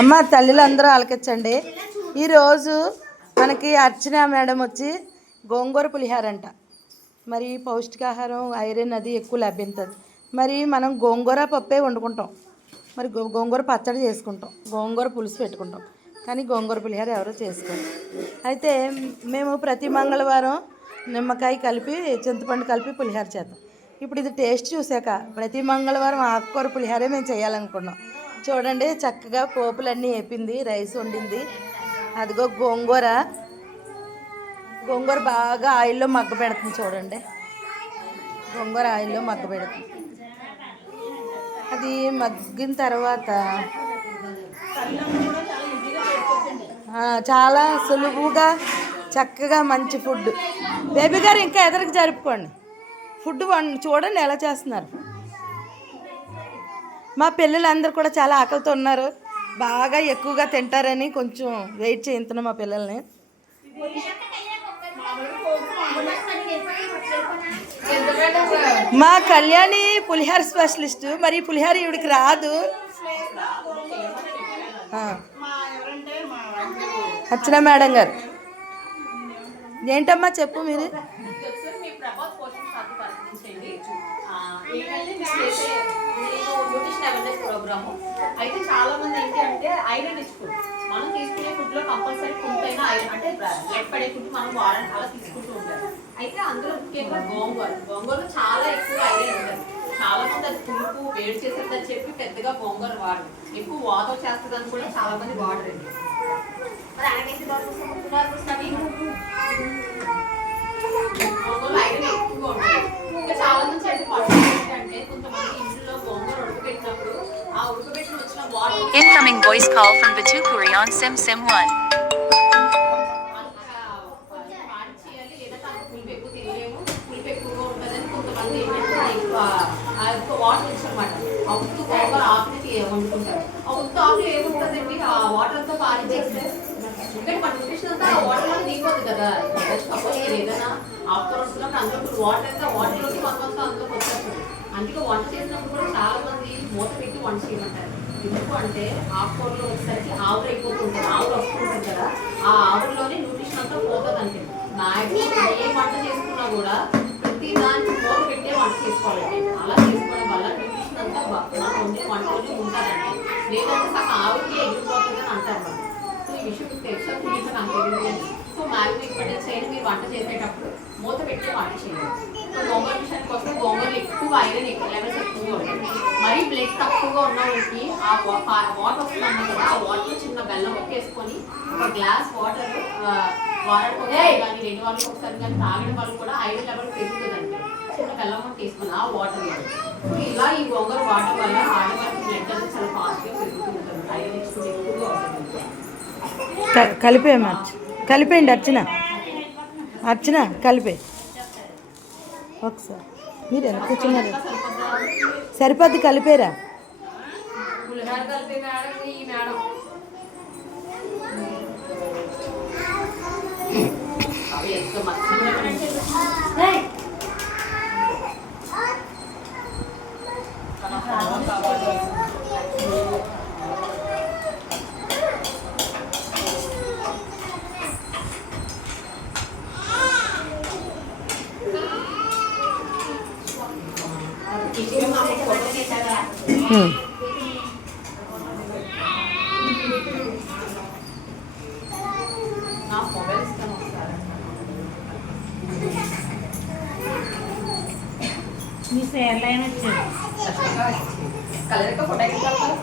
అమ్మ తల్లిలు అందరూ ఆలకించండి ఈరోజు మనకి అర్చన మేడం వచ్చి గోంగూర పులిహార అంట మరి పౌష్టికాహారం ఐరన్ అది ఎక్కువ లభించదు. మరి మనం గోంగూర పప్పే వండుకుంటాం. మరి గోంగూర పచ్చడి చేసుకుంటాం. గోంగూర పులుసు పెట్టుకుంటాం. కానీ గోంగూర పులిహార ఎవరో చేసుకోరు. అయితే మేము ప్రతి మంగళవారం నిమ్మకాయ కలిపి చింతపండు కలిపి పులిహార చేద్దాం. ఇప్పుడు ఇది టేస్ట్ చూసాక ప్రతి మంగళవారం ఆకుకూర పులిహారే మేము చేయాలనుకున్నాం. చూడండి చక్కగా పోపులన్నీ వేపింది రైస్ వండింది. అదిగో గోంగూర. గోంగూర బాగా ఆయిల్లో మగ్గ పెడుతుంది చూడండి. గోంగూర ఆయిల్లో మగ్గ పెడుతుంది. అది మగ్గిన తర్వాత చాలా సులువుగా చక్కగా మంచి ఫుడ్. బేబీ గారు ఇంకా ఎదరికి జరుపుకోండి. ఫుడ్ వం- చూడండి ఎలా చేస్తున్నారు. మా పిల్లలందరూ కూడా చాలా ఆకలితో ఉన్నారు. బాగా ఎక్కువగా తింటారని కొంచెం వెయిట్ చేయించున్నాం మా పిల్లల్ని. మా కళ్యాణి పులిహార స్పెషలిస్ట్. మరి పులిహార ఇవిడికి రాదు. ఆ. అర్చన మేడం గారు. ఏంటమ్మా చెప్పు మీరు? ఏంటంటే మీరు చేసే నేను న్యూట్రిషన్ అవేర్నెస్ ప్రోగ్రామ్ అయితే చాలా మంది ఏంటి అంటే ఐరన్ ఇచ్చుకోరు మనం తీసుకునే ఫుడ్లో కంపల్సరీ కొంతైనా ఐరన్ అంటే బ్లడ్ పడే ఫుడ్ మనం వాడని అలా తీసుకుంటూ ఉంటారు. అయితే అందులో ముఖ్యంగా గోంగూర. గోంగూరలో చాలా ఎక్కువ ఐరన్ ఉంటుంది. చాలా మంది అది పులుపు వేడి చేసేదని చెప్పి పెద్దగా గోంగూర వాడరు. ఎక్కువ చేస్తుంది చేస్తుందని కూడా చాలా మంది వాడరండి. మరి ఆయన ఏంటి దాని గోంగూరలో ఐరన్ ఎక్కువగా ఉంటుంది ఇంకా చాలా మంది చేసే పద్ధతి ఏంటంటే కొంతమంది ఇంట్లో గోంగూర ఉడకబెట్టినప్పుడు ఆ ఉడకబెట్టిన వచ్చిన water Incoming voice call from Vitukuri on Sim Sim 1. పాడు చేయాలి లేదంటే అంత పులుపు ఎక్కువ తినలేము పులుపు ఎక్కువగా ఉంటుందని కొంతమంది ఏంటంటే ఎక్కువ ఆ ఎక్కువ వాటర్ ఇచ్చనమాట ఆ ఉత్తు గోంగూర ఆకుని తీ- వండుకుంటారు ఆ ఉత్తు ఆకులు ఏముంటుందండి ఆ వాటర్ అంతా పారించేస్తే ఎందుకంటే మన న్యూట్రిషన్ అంతా ఆ వాటర్లో దిగిపోతుంది కదా సపోజ్ మీరు ఏదైనా ఆకుకూర వస్తున్నప్పుడు అందులో వాటర్ అంతా వాటర్లోకి కొంత కొంత అందులోకి వచ్చేస్తుంది అందుకే వంట చేసినప్పుడు కూడా చాలా మంది మూత పెట్టి వంట చేయమంటారు ఎందుకు అంటే ఆకుకూరలో వచ్చేసరికి ఆవులు అయిపోతుంటుంది ఆవులు వస్తుంటుంది కదా. ఆ ఆవుల్లోనే న్యూట్రిషన్ అంతా పోతుంది అంటే మ్యాక్సిమం ఏ వంట చేసుకున్నా కూడా ప్రతి దానికి మూత పెట్టే వంట చేసుకోవాలండి అలా చేసుకోవడం వల్ల న్యూట్రిషన్ అంతా బ- మనం వండే వంటలోనే ఉంటుందండి లేదంటే సగం ఆవుకి ఎగిరిపోతుంది అని అంటారు మనం సో ఈ విషయం మీకు తెలుసా? తెలియక నాకు తెలియదు సో మ్యాగ్నెట్ పెట్టే చేయండి మీరు వంట చేసేటప్పుడు మూత పెట్టే వంట చేయాలి సో మొబైల్ విషయానికి వస్తే గోంగూర ఎక్కువ ఐరన్ ఎక్కువ లెవెల్స్ ఎక్కువగా ఉంటాయి మరీ బ్లడ్ వాళ్ళకి ఆ వాటర్ వస్తుంది కదా ఆ వాటర్ చిన్న బెల్లం వేసుకొని ఒక గ్లాస్ వాటర్ వారానికి ఒకసారి కానీ రెండు వారాలకు ఒకసారి కానీ తాగడం వల్ల కూడా ఐరన్ లెవెల్ పెరుగుతుందండి చిన్న బెల్లం తీసుకుని ఆ వాటర్ ఇలా ఈ గోంగూర వాటర్ వల్ల ఆడవాళ్ళకి బ్లడ్ అనేది చాలా ఫాస్ట్గా పెరుగుతూ ఉంటుంది ఐరన్ ఎక్కువ ఎక్కువగా ఉంటుంది. కలిపేయమ్మ కలిపేయండి అర్చన. అర్చన కలిపే. ఒకసారి. మీరు ఎంత కూర్చున్నారు సరిపోద్ది కలిపేరా. పులిహోర కలిపే మేడం ఈ మేడం అవి ఎంత మంచిగా మీ సేర్లైన వచ్చాడు కలర్ ఫోటో